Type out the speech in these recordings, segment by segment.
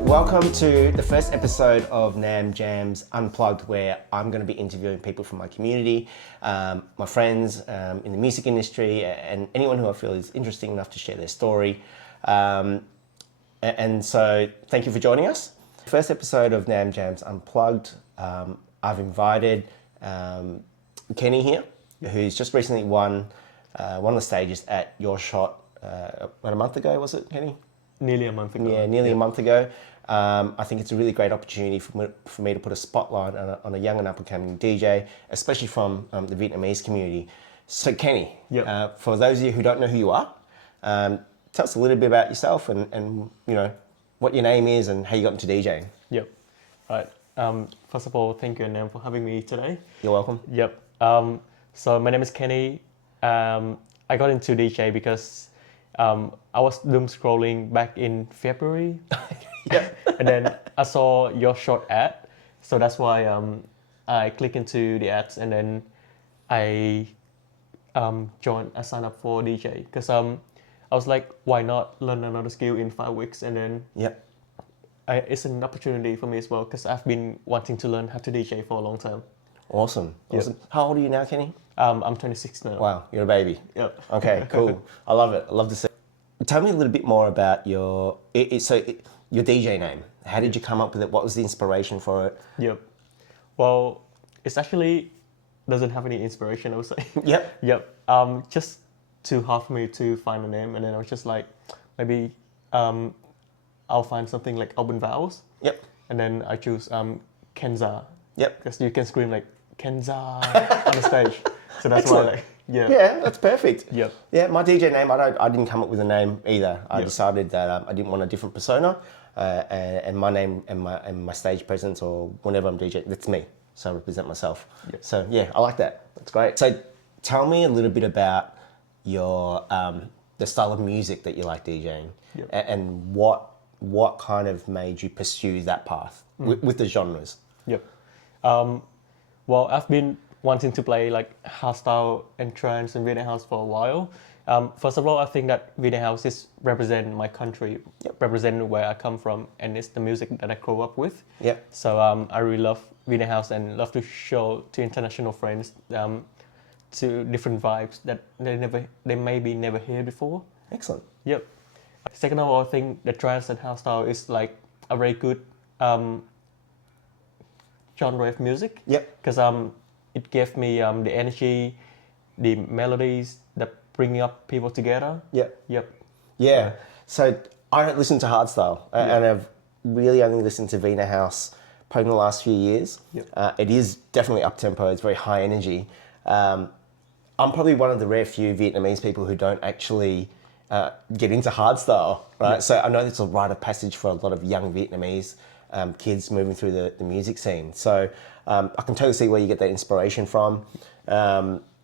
Welcome to the first episode of JAMS Unplugged, where I'm going to be interviewing people from my community, my friends in the music industry, and anyone who I feel is interesting enough to share their story. And so thank you for joining us. First episode of JAMS Unplugged, I've invited Kenny here, who's just recently won one of the stages at YourShot about a month ago, was it, Kenny? Nearly a month ago. Yeah, nearly a month ago. I think it's a really great opportunity for me to put a spotlight on a young and up-and-coming DJ, especially from the Vietnamese community. So Kenny, for those of you who don't know who you are, tell us a little bit about yourself and you know what your name is and how you got into DJing. Yep. Right. First of all, thank you, Nam, for having me today. You're welcome. Yep. So my name is Kenny. I got into DJ because I was doom scrolling back in February. And then I saw YourShot ad. So that's why I clicked into the ads, and then I signed up for DJ because I was like, why not learn another skill in 5 weeks? And then it's an opportunity for me as well because I've been wanting to learn how to DJ for a long time. Awesome. How old are you now, Kenny? I'm 26 now. Wow, you're a baby. Yep. Okay, cool. I love it. I love to see. Tell me a little bit more about your DJ name. How did you come up with it? What was the inspiration for it? Yep. Well, it's actually doesn't have any inspiration, I would say. Yep. Just too hard for me to find a name, and then I was just like, maybe I'll find something like open vowels. Yep. And then I choose Kenza. Yep. Because you can scream like Kenzaa on the stage. So that's Excellent. why, like, Yeah, that's perfect. Yep. Yeah, my DJ name, I didn't come up with a name either. I decided that I didn't want a different persona, and my name and my stage presence or whenever I'm DJing, that's me. So I represent myself. Yep. So yeah, I like that. That's great. So tell me a little bit about your the style of music that you like DJing, and what kind of made you pursue that path with the genres. Yep. Well, I've been wanting to play like hardstyle and trance and vinahouse for a while. First of all, I think that vinahouse is represent my country, represent where I come from, and it's the music that I grew up with. Yep. So I really love vinahouse and love to show to international friends to different vibes that they maybe never heard before. Excellent. Yep. Second of all, I think the trance and hardstyle is like a very good genre of music. Yep. Because it gave me the energy, the melodies that bring up people together. Yep. Yep. Yeah. So I don't listen to hardstyle, and I've really only listened to vinahouse probably in the last few years. Yep. It is definitely up tempo. It's very high energy. I'm probably one of the rare few Vietnamese people who don't actually get into hardstyle, right? Yep. So I know it's a rite of passage for a lot of young Vietnamese kids moving through the music scene. So I can totally see where you get that inspiration from.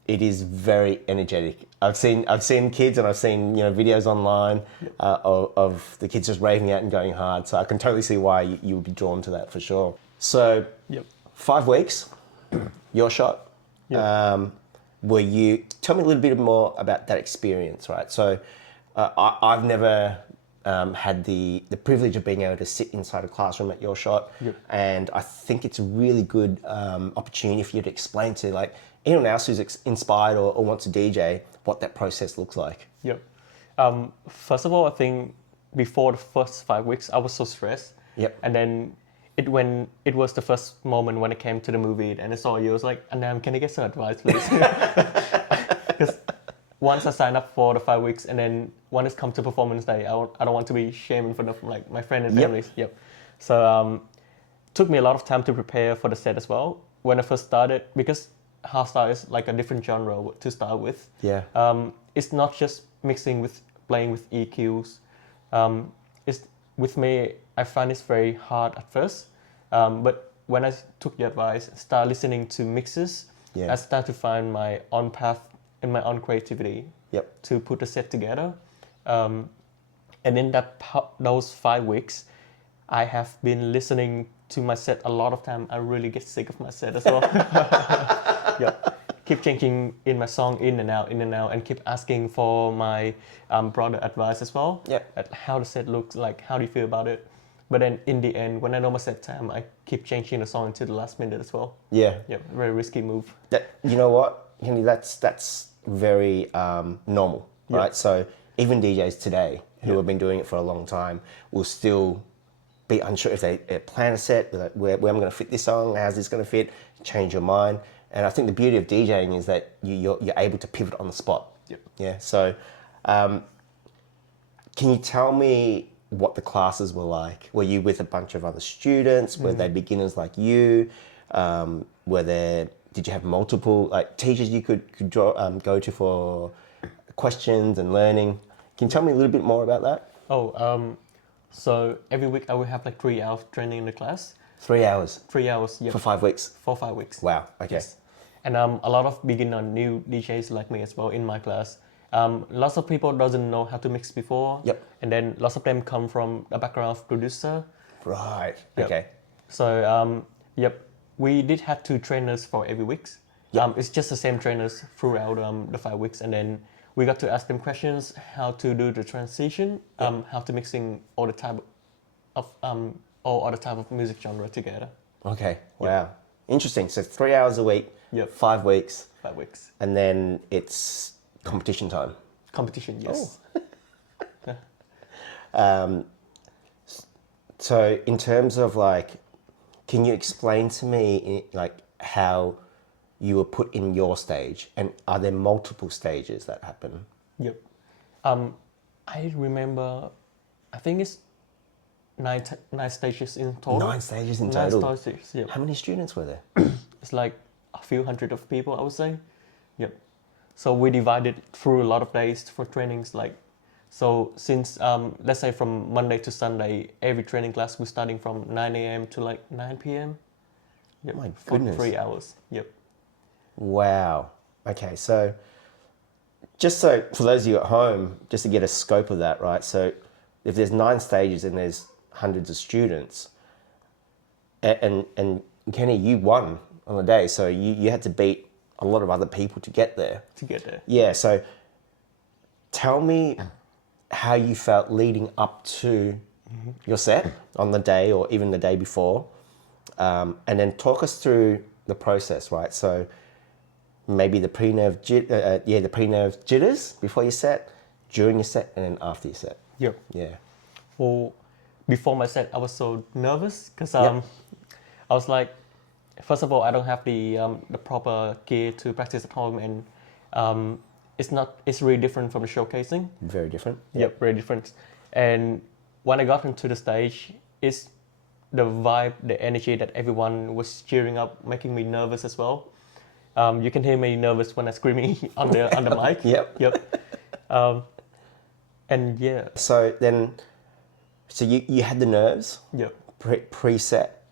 It is very energetic. I've seen kids, and I've seen videos online of the kids just raving out and going hard. So I can totally see why you would be drawn to that for sure. So 5 weeks, YourShot. Yep. Tell me a little bit more about that experience, right? So I've never had the privilege of being able to sit inside a classroom at YourShot, and I think it's a really good opportunity for you to explain to like anyone else who's inspired or wants to DJ what that process looks like. Yep. First of all, I think before the first 5 weeks, I was so stressed. Yep. And then when it was the first moment when I came to the movie and I saw you, I was like, Anam, can I get some advice, please? Because once I signed up for the 5 weeks, and then when it's come to performance day, I don't want to be shamed in front of like my friends and families. Yep. So took me a lot of time to prepare for the set as well. When I first started, because hardstyle is like a different genre to start with. Yeah. It's not just mixing with playing with EQs. It's with me, I find it's very hard at first. But when I took your advice, start listening to mixes, I start to find my own path and my own creativity to put a set together. And in those 5 weeks, I have been listening to my set a lot of time. I really get sick of my set as well. keep changing in my song in and out, and keep asking for my brother advice as well. Yeah. At how the set looks like, how do you feel about it? But then in the end, when I know my set time, I keep changing the song until the last minute as well. Yeah. Yeah, very risky move. You know what, Henry, that's very normal, right? So even DJs today who have been doing it for a long time will still be unsure if they plan a set, like where I'm going to fit this song, how's this going to fit, change your mind. And I think the beauty of DJing is that you're able to pivot on the spot. Yep. Yeah. So can you tell me what the classes were like? Were you with a bunch of other students? Were they beginners like you? Did you have multiple like teachers you could go to for questions and learning? Can you tell me a little bit more about that? So every week I will have like 3 hours training in the class. 3 hours? 3 hours, yeah. For 5 weeks? For 5 weeks. Wow, okay. Yes. And a lot of beginner new DJs like me as well in my class. Lots of people doesn't know how to mix before. Yep. And then lots of them come from a background of producer. Right, Yep. okay. So, we did have 2 trainers for every week. It's just the same trainers throughout the 5 weeks. And then we got to ask them questions, how to do the transition, how to mixing all the type of music genre together. Okay, wow. Interesting. So 3 hours a week, 5 weeks. 5 weeks. And then it's competition time. Competition, yes. So in terms of like, can you explain to me like how you were put in your stage, and are there multiple stages that happen? Yep. I remember, I think it's nine stages in total. 9 stages in total? 9 stages, yep. How many students were there? It's like a few hundred of people, I would say. Yep. So we divided through a lot of days for trainings. So since, let's say from Monday to Sunday, every training class we're starting from 9 a.m. to like 9 p.m. Yep. My goodness. For 3 hours. Yep. Wow. Okay, so just so for those of you at home, just to get a scope of that, right? So if there's 9 stages and there's hundreds of students, and Kenny, you won on the day, so you had to beat a lot of other people to get there. Yeah, so tell me how you felt leading up to your set on the day or even the day before, and then talk us through the process, right? So maybe the pre-nerve jitters before your set, during your set, and then after your set. Yep. Yeah. Well, before my set, I was so nervous because I was like, first of all, I don't have the proper gear to practice at home, and it's really different from the showcasing. Very different. Yep, very different. And when I got into the stage, it's the vibe, the energy that everyone was cheering up, making me nervous as well. You can hear me nervous when I'm screaming on the mic. Yep. And yeah. So you had the nerves. Yep. Pre-set,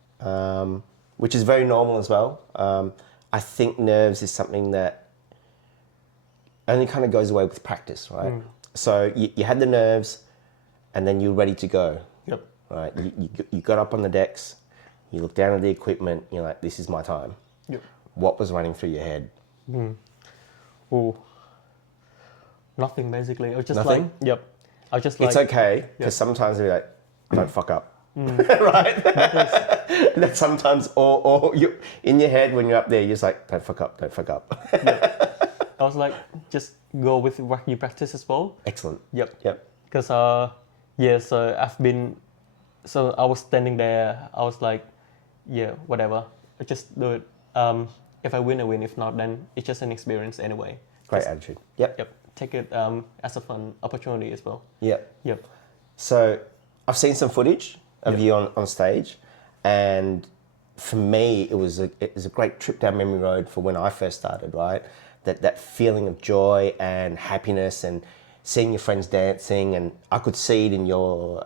which is very normal as well. I think nerves is something that only kind of goes away with practice, right? So you had the nerves, and then you're ready to go. Yep. Right. You got up on the decks. You look down at the equipment. You're like, this is my time. Yep. What was running through your head? Oh, nothing basically. I was just Nothing? like, yep. I was just like, It's okay, because sometimes they're like, don't fuck up. Right? That sometimes, or you in your head when you're up there, you're just like, don't fuck up. I was like, just go with what you practice as well. Excellent. Yep. Because so I was standing there. I was like, yeah, whatever. I just do it. If I win, I win. If not, then it's just an experience anyway. Great attitude. Yep. Take it as a fun opportunity as well. Yep. So I've seen some footage of you on stage, and for me, it was a great trip down memory road for when I first started. Right, that feeling of joy and happiness, and seeing your friends dancing, and I could see it in your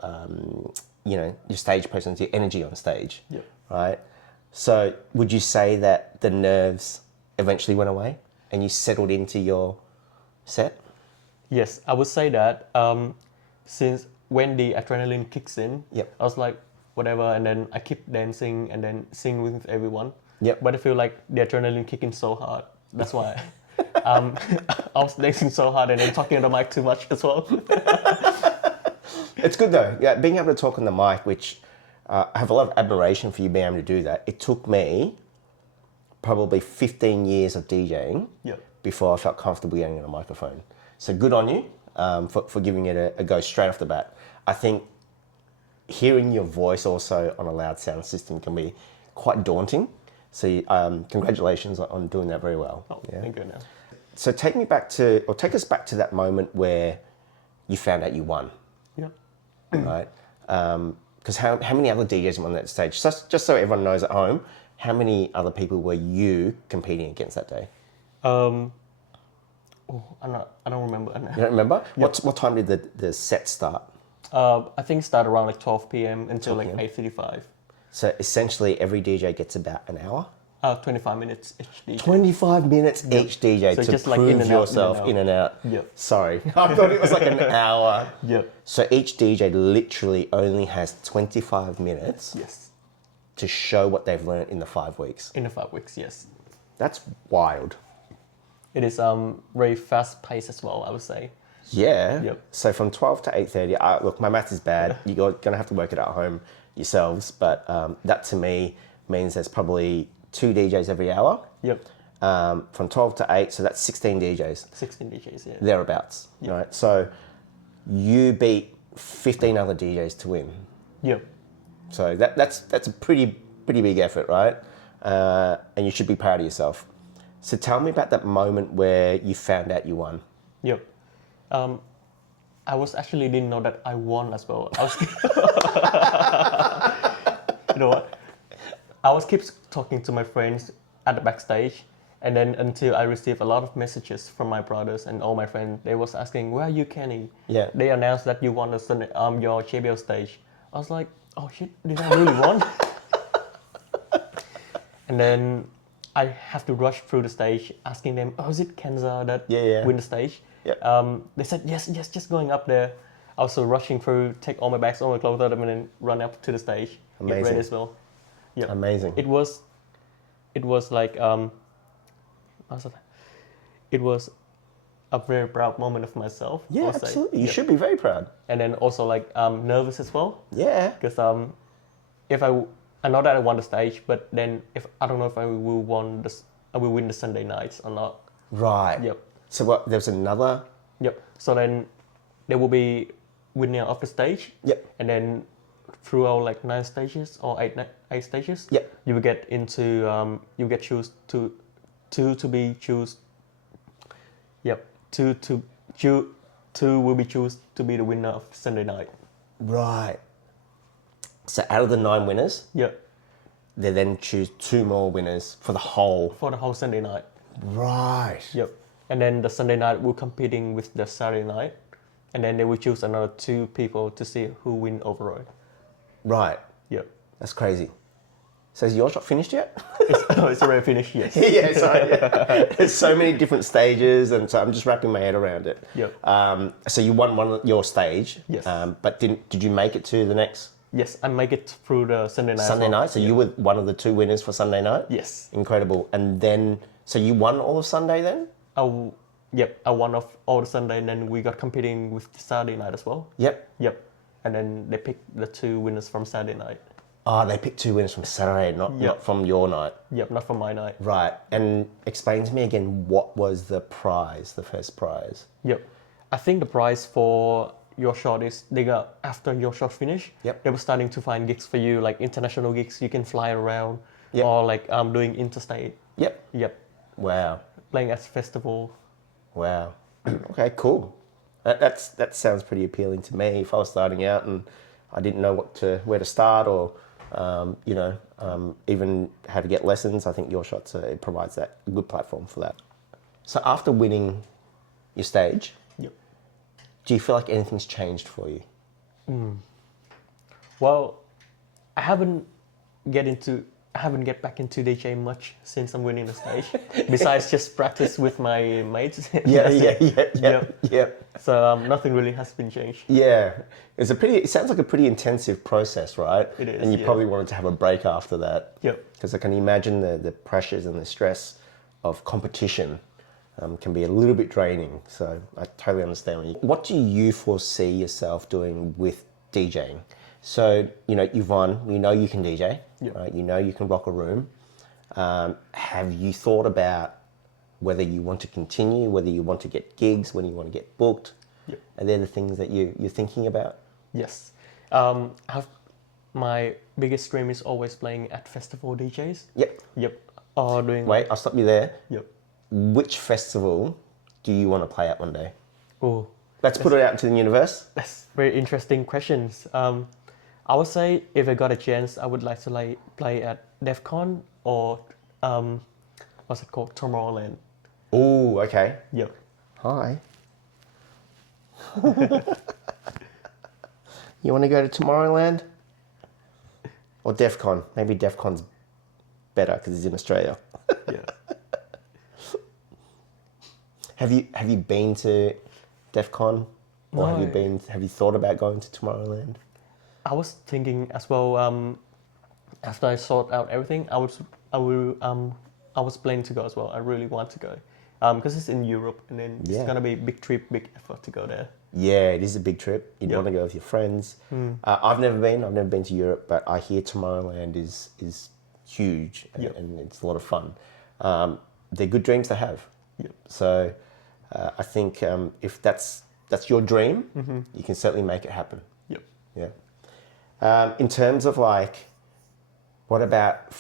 your stage presence, your energy on stage. Yep. Right. So would you say that the nerves eventually went away and you settled into your set? Yes, I would say that. Since when the adrenaline kicks in, I was like, whatever, and then I keep dancing and then singing with everyone. Yep. But I feel like the adrenaline kicked in so hard That's why. I was dancing so hard and then talking on the mic too much as well. It's good though. Yeah, being able to talk on the mic, which I have a lot of admiration for you being able to do that. It took me probably 15 years of DJing Yep. before I felt comfortable getting on a microphone. So good on you for giving it a go straight off the bat. I think hearing your voice also on a loud sound system can be quite daunting. So congratulations on doing that very well. Oh, yeah. Thank you. Now. So take us back to that moment where you found out you won. Yeah. Right? Because how many other DJs were on that stage? Just so everyone knows at home, how many other people were you competing against that day? I don't remember. You don't remember? Yep. What time did the set start? I think it started around like 12 p.m. until 12 like 8:35. So essentially every DJ gets about an hour? 25 minutes each DJ. 25 minutes each DJ so to just prove like yourself in and out. Yep. Sorry, I thought it was like an hour. Yep. So each DJ literally only has 25 minutes Yes. to show what they've learned in the 5 weeks. In the 5 weeks, yes. That's wild. It is very fast paced as well, I would say. Yeah. Yep. So from 12 to 8:30, look, my math is bad. You're going to have to work it out at home yourselves. But that to me means there's probably 2 DJs every hour. Yep. From 12 to 8, so that's 16 DJs. 16 DJs, yeah. Thereabouts, right? So you beat 15 other DJs to win. Yep. So that's a pretty big effort, right? And you should be proud of yourself. So tell me about that moment where you found out you won. Yep. I was actually didn't know that I won as well. I was, you know what? I was keep talking to my friends at the backstage, and then until I received a lot of messages from my brothers and all my friends, they was asking, "Where are you, Kenny?" Yeah. They announced that you won your JBL stage. I was like, "Oh shit, did I really won?" And then I have to rush through the stage, asking them, "Oh, is it Kenza that win the stage?" Yep. They said, yes, just going up there. I was rushing through, take all my bags, all my clothes out, and then run up to the stage. Amazing. Get ready as well. Yeah. Amazing. It was like, it was a very proud moment of myself. Yeah, absolutely. You should be very proud. And then also like nervous as well. Yeah. Because if I know that I won the stage, but then if I don't know if I will win the Sunday nights or not. Right. Yep. So what? There's another. Yep. So then there will be winner of the stage. Yep. And then throughout like 9 stages or 8 stages. Yep. You will get into you get choose to be choose. Yep. Two will be choose to be the winner of Sunday night. Right. So out of the 9 winners, Yep. they then choose 2 more winners for the whole. For the whole Sunday night. Right. Yep. And then the Sunday night will competing with the Saturday night, and then they will choose another 2 people to see who win overall. Right. Yep. That's crazy. So is YourShot finished yet? It's already finished, yes. Yeah, sorry. Yeah. There's so many different stages, and so I'm just wrapping my head around it. Yep. So you won your stage. Yes. But did you make it to the next? Yes, I make it through the Sunday night. Sunday night. So you were one of the 2 winners for Sunday night. Yes. Incredible. And then, so you won all of Sunday then? I won off all the Sunday, and then we got competing with the Saturday night as well. Yep. Yep. And then they picked the 2 winners from Saturday night. They picked 2 winners from Saturday, not from your night. Yep, not from my night. Right. And explain to me again, what was the prize, the first prize? Yep. I think the prize for YourShot is they got after YourShot finish. Yep. They were starting to find gigs for you, like international gigs you can fly around, Yep. or like doing interstate. Yep. Yep. Wow. Playing at festival. Wow. Okay, cool. That sounds pretty appealing to me. If I was starting out and I didn't know where to start, or even how to get lessons, I think YourShot it provides that good platform for that. So after winning your stage, Yep. do you feel like anything's changed for you? Well, I haven't get back into DJ much since I'm winning the stage. Besides just practice with my mates. Yeah. So nothing really has been changed. Yeah, it sounds like a pretty intensive process, right? It is, And you yeah. probably wanted to have a break after that. Yep. Because I can imagine the pressures and the stress of competition can be a little bit draining. So I totally understand. What do you foresee yourself doing with DJing? So, you've won, you can DJ, right? You can rock a room. Have you thought about whether you want to continue, whether you want to get gigs, when you want to get booked? Yep. Are there the things that you're thinking about? Yes. My biggest dream is always playing at festival DJs. Yep. Yep. Or doing. Wait, I'll stop you there. Yep. Which festival do you want to play at one day? Oh, Let's put it out into the universe. that's very interesting questions. I would say if I got a chance, I would like to play at DEF CON or what's it called? Tomorrowland. Oh, okay. Yep. Hi. You want to go to Tomorrowland? Or DEF CON? Maybe DEF CON's better because it's in Australia. Yeah. Have you been to DEF CON? Or No. have you thought about going to Tomorrowland? I was thinking as well. After I sort out everything, I was planning to go as well. I really want to go, because it's in Europe, and then it's gonna be a big trip, big effort to go there. Yeah, it is a big trip. You'd want to go with your friends. I've never been to Europe, but I hear Tomorrowland is huge and it's a lot of fun. They're good dreams to have. Yep. So I think if that's your dream, you can certainly make it happen. Yep. Yeah. In terms of what about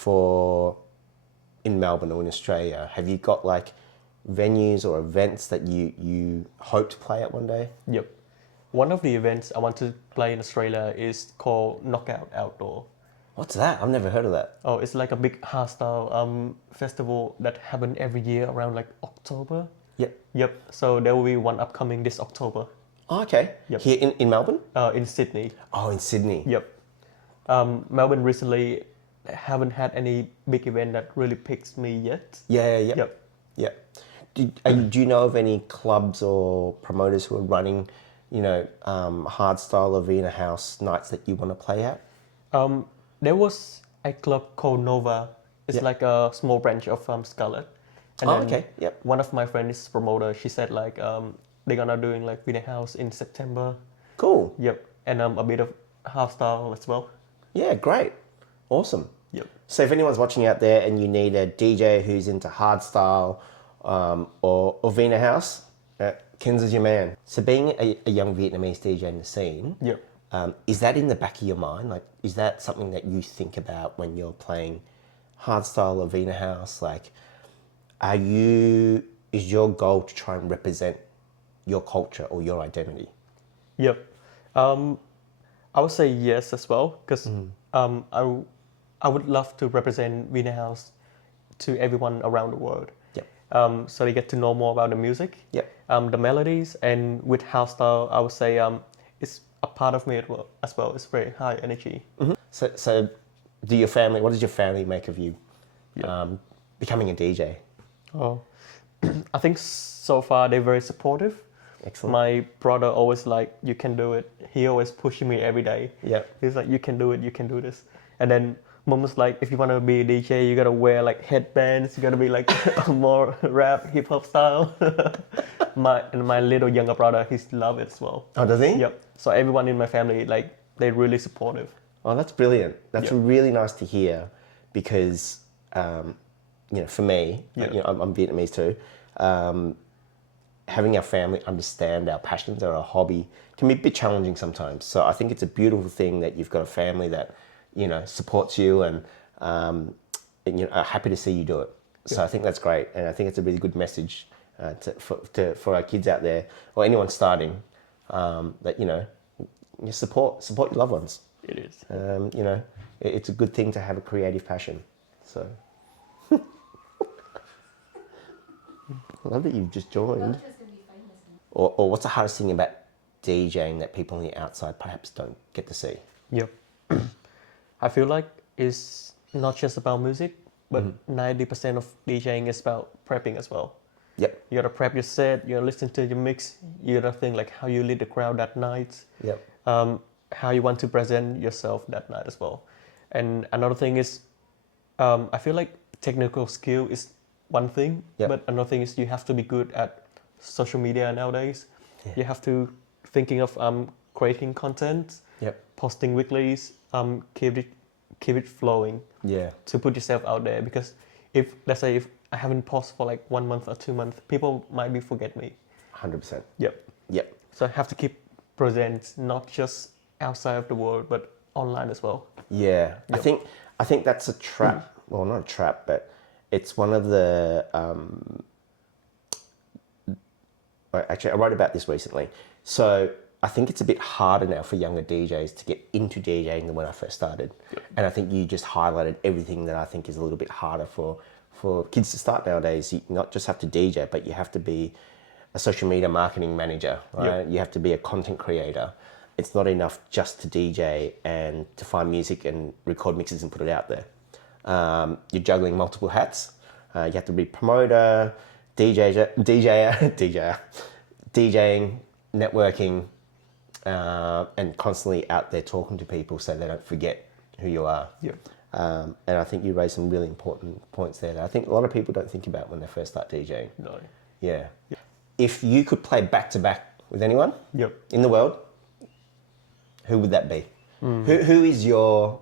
in Melbourne or in Australia? Have you got venues or events that you hope to play at one day? Yep. One of the events I want to play in Australia is called Knockout Outdoor. What's that? I've never heard of that. Oh, it's like a big hardstyle festival that happens every year around October. Yep. Yep. So there will be one upcoming this October. Oh, okay. Yep. Here in Melbourne? In Sydney. Oh, in Sydney. Yep. Melbourne recently haven't had any big event that really picks me yet. Yeah. Yep. Yeah. Do you know of any clubs or promoters who are running, hardstyle or vinahouse nights that you want to play at? There was a club called Nova. It's like a small branch of Scarlet. And then okay. Yep. one of my friends is a promoter. She said they're gonna doing vinahouse in September. Cool. Yep. And a bit of hardstyle as well. Yeah, great. Awesome. Yep. So if anyone's watching out there and you need a DJ who's into hardstyle or vinahouse, Kenza's your man. So being a young Vietnamese DJ in the scene, Yep. Is that in the back of your mind? Is that something that you think about when you're playing hardstyle or vinahouse? Is your goal to try and represent your culture or your identity? Yep. I would say yes as well, because I would love to represent vinahouse to everyone around the world. Yep. So they get to know more about the music, Yep. The melodies, and with house style, I would say it's a part of me as well. It's very high energy. Mm-hmm. So what does your family make of you becoming a DJ? Oh, I think so far they're very supportive. Excellent. My brother always you can do it. He always pushing me every day. Yeah. He's like, you can do it, you can do this. And then mom's like, if you want to be a DJ, you gotta wear headbands. You gotta be more rap, hip hop style. my little younger brother, he's love it as well. Oh, does he? Yep. So everyone in my family, they're really supportive. Oh, that's brilliant. That's really nice to hear, because for me, I'm Vietnamese too. Having our family understand our passions or our hobby can be a bit challenging sometimes. So I think it's a beautiful thing that you've got a family that supports you and are happy to see you do it. So I think that's great, and I think it's a really good message for our kids out there or anyone starting, that you support your loved ones. It is. It's a good thing to have a creative passion. So I love that you've just joined. Or what's the hardest thing about DJing that people on the outside perhaps don't get to see? Yep. I feel like it's not just about music, but 90% of DJing is about prepping as well. Yep. You gotta prep your set, you gotta listen to your mix, you gotta think how you lead the crowd that night. Yep. How you want to present yourself that night as well. And another thing is, I feel like technical skill is one thing, Yep. but another thing is you have to be good at social media nowadays. Yeah. You have to thinking of creating content, Yep. posting weeklies, keep it flowing Yeah. to put yourself out there. Because if let's say if I haven't posted for like 1 month or 2 months, people might be forget me. 100%. Yep. Yep. So I have to keep present, not just outside of the world, but online as well. Yeah. Yep. I think that's a trap. Well, not a trap, but it's one of the. Actually, I wrote about this recently. So I think it's a bit harder now for younger DJs to get into DJing than when I first started. Yep. And I think you just highlighted everything that I think is a little bit harder for kids to start nowadays. You not just have to DJ, but you have to be a social media marketing manager, right? Yep. You have to be a content creator. It's not enough just to DJ and to find music and record mixes and put it out there. You're juggling multiple hats. You have to be promoter, DJing, networking, and constantly out there talking to people so they don't forget who you are. Yep. And I think you raised some really important points there that I think a lot of people don't think about when they first start DJing. No. Yeah. Yep. If you could play back to back with anyone in the world, who would that be? Who is your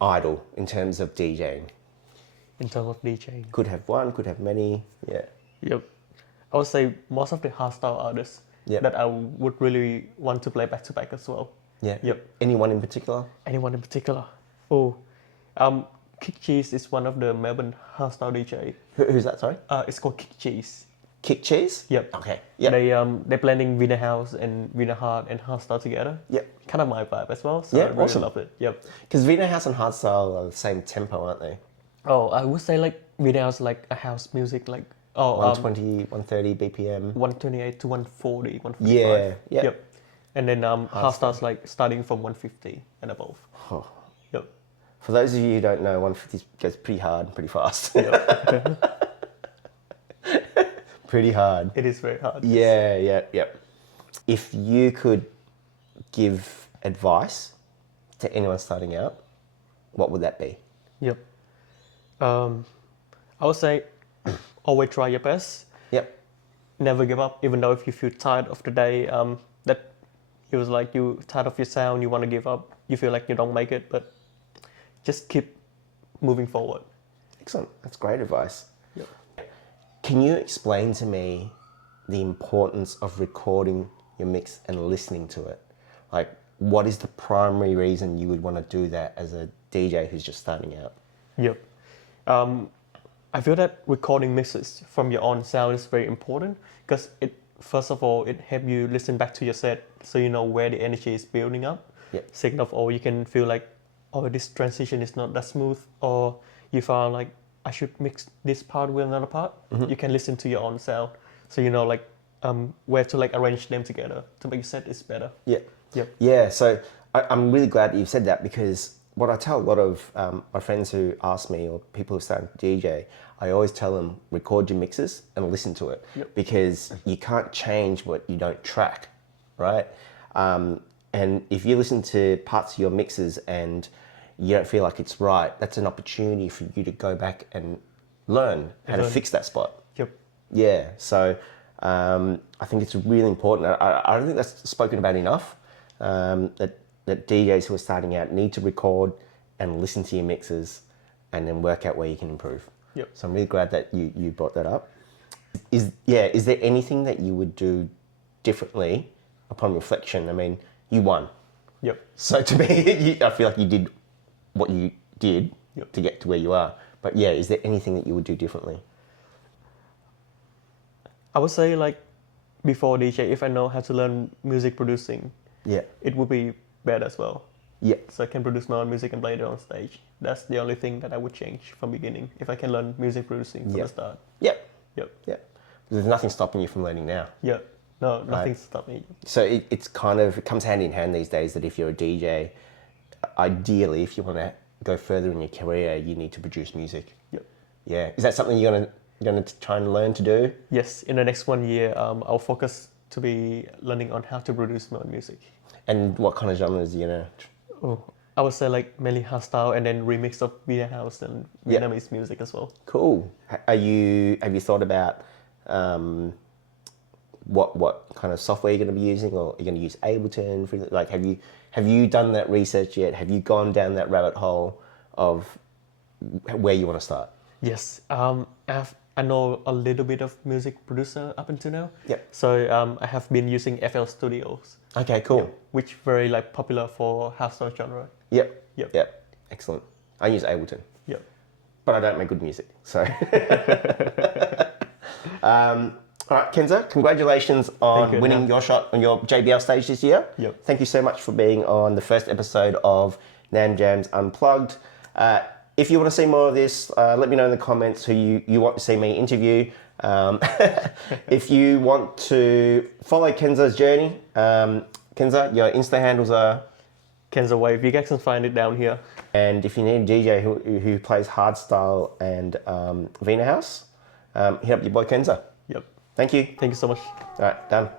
idol in terms of DJing? In terms of DJing. Could have one, could have many. Yeah. Yep. I would say most of the hardstyle artists that I would really want to play back to back as well. Yeah. Yep. Anyone in particular? Anyone in particular? Oh, Kick Cheese is one of the Melbourne hardstyle DJ. Who's that? Sorry. It's called Kick Cheese. Kick Cheese? Yep. Okay. Yep. They're blending vinahouse and vinahard and hardstyle together. Yep. Kind of my vibe as well. So I really love it. Yep. Because vinahouse and hardstyle are the same tempo, aren't they? Oh, I would say like vinahouse like a house music like 120, 130 BPM. 128 to 140, 145. Yeah. Yep. And then hardstyle's like starting from 150 and above. Oh. Yep. For those of you who don't know, 150 goes pretty hard and pretty fast. Yep. Pretty hard. It is very hard. Yeah. If you could give advice to anyone starting out, what would that be? Yep. I would say always try your best. Yep. Never give up, even though if you feel tired of the day, that it was like you tired of your sound, you want to give up, you feel like you don't make it, but just keep moving forward. Excellent. That's great advice. Yep. Can you explain to me the importance of recording your mix and listening to it? Like, what is the primary reason you would want to do that as a DJ who's just starting out? Yep. I feel that recording mixes from your own sound is very important because first of all, it helps you listen back to your set so you know where the energy is building up. Yep. Second of all, you can feel like, oh, this transition is not that smooth, or you found like, I should mix this part with another part. Mm-hmm. You can listen to your own sound so you know like where to like arrange them together to make your set is better. Yeah. Yep. Yeah, so I'm really glad that you've said that because what I tell a lot of my friends who ask me or people who are starting to DJ, I always tell them record your mixes and listen to it. Yep. Because you can't change what you don't track, right? And if you listen to parts of your mixes and you don't feel like it's right, that's an opportunity for you to go back and learn how to fix that spot. Yep. Yeah, so I think it's really important. I don't think that's spoken about enough, that DJs who are starting out need to record and listen to your mixes and then work out where you can improve. Yep. So I'm really glad that you brought that up. Is there anything that you would do differently upon reflection? I mean, you won. Yep. So to me, I feel like you did what you did to get to where you are. But yeah, is there anything that you would do differently? I would say like before DJ, if I know how to learn music producing, it would be better as well. Yeah. So I can produce my own music and play it on stage. That's the only thing that I would change from beginning. If I can learn music producing from the start. Yep. There's nothing stopping you from learning now. Yep. No, nothing's stopping me. So it comes hand in hand these days that if you're a DJ, ideally, if you want to go further in your career, you need to produce music. Yep. Yeah. Is that something you're gonna try and learn to do? Yes. In the next 1 year, I'll focus to be learning on how to produce my own music. And what kind of genres are you gonna? I would say like mainly hardstyle and then remix of vinahouse and Yeah. Vietnamese music as well. Cool. Have you thought about what kind of software you're going to be using, or are you going to use Ableton? Like, have you done that research yet? Have you gone down that rabbit hole of where you want to start? Yes, I know a little bit of music producer up until now. Yep. So I have been using FL Studios, Okay, cool. which very like popular for hardstyle genre. Yep. Yep. Yep. Excellent. I use Ableton, Yep. but I don't make good music. So, all right, Kenza, congratulations on you, winning Nam. your shot on your JBL stage this year. Yep. Thank you so much for being on the first episode of JAMS Unplugged. If you want to see more of this, let me know in the comments who you want to see me interview. If you want to follow Kenza's journey, Kenza, your Insta handles are... Kenza Wave, you guys can find it down here. And if you need a DJ who plays hardstyle and vinahouse, hit up your boy Kenza. Yep. Thank you. Thank you so much. All right, done.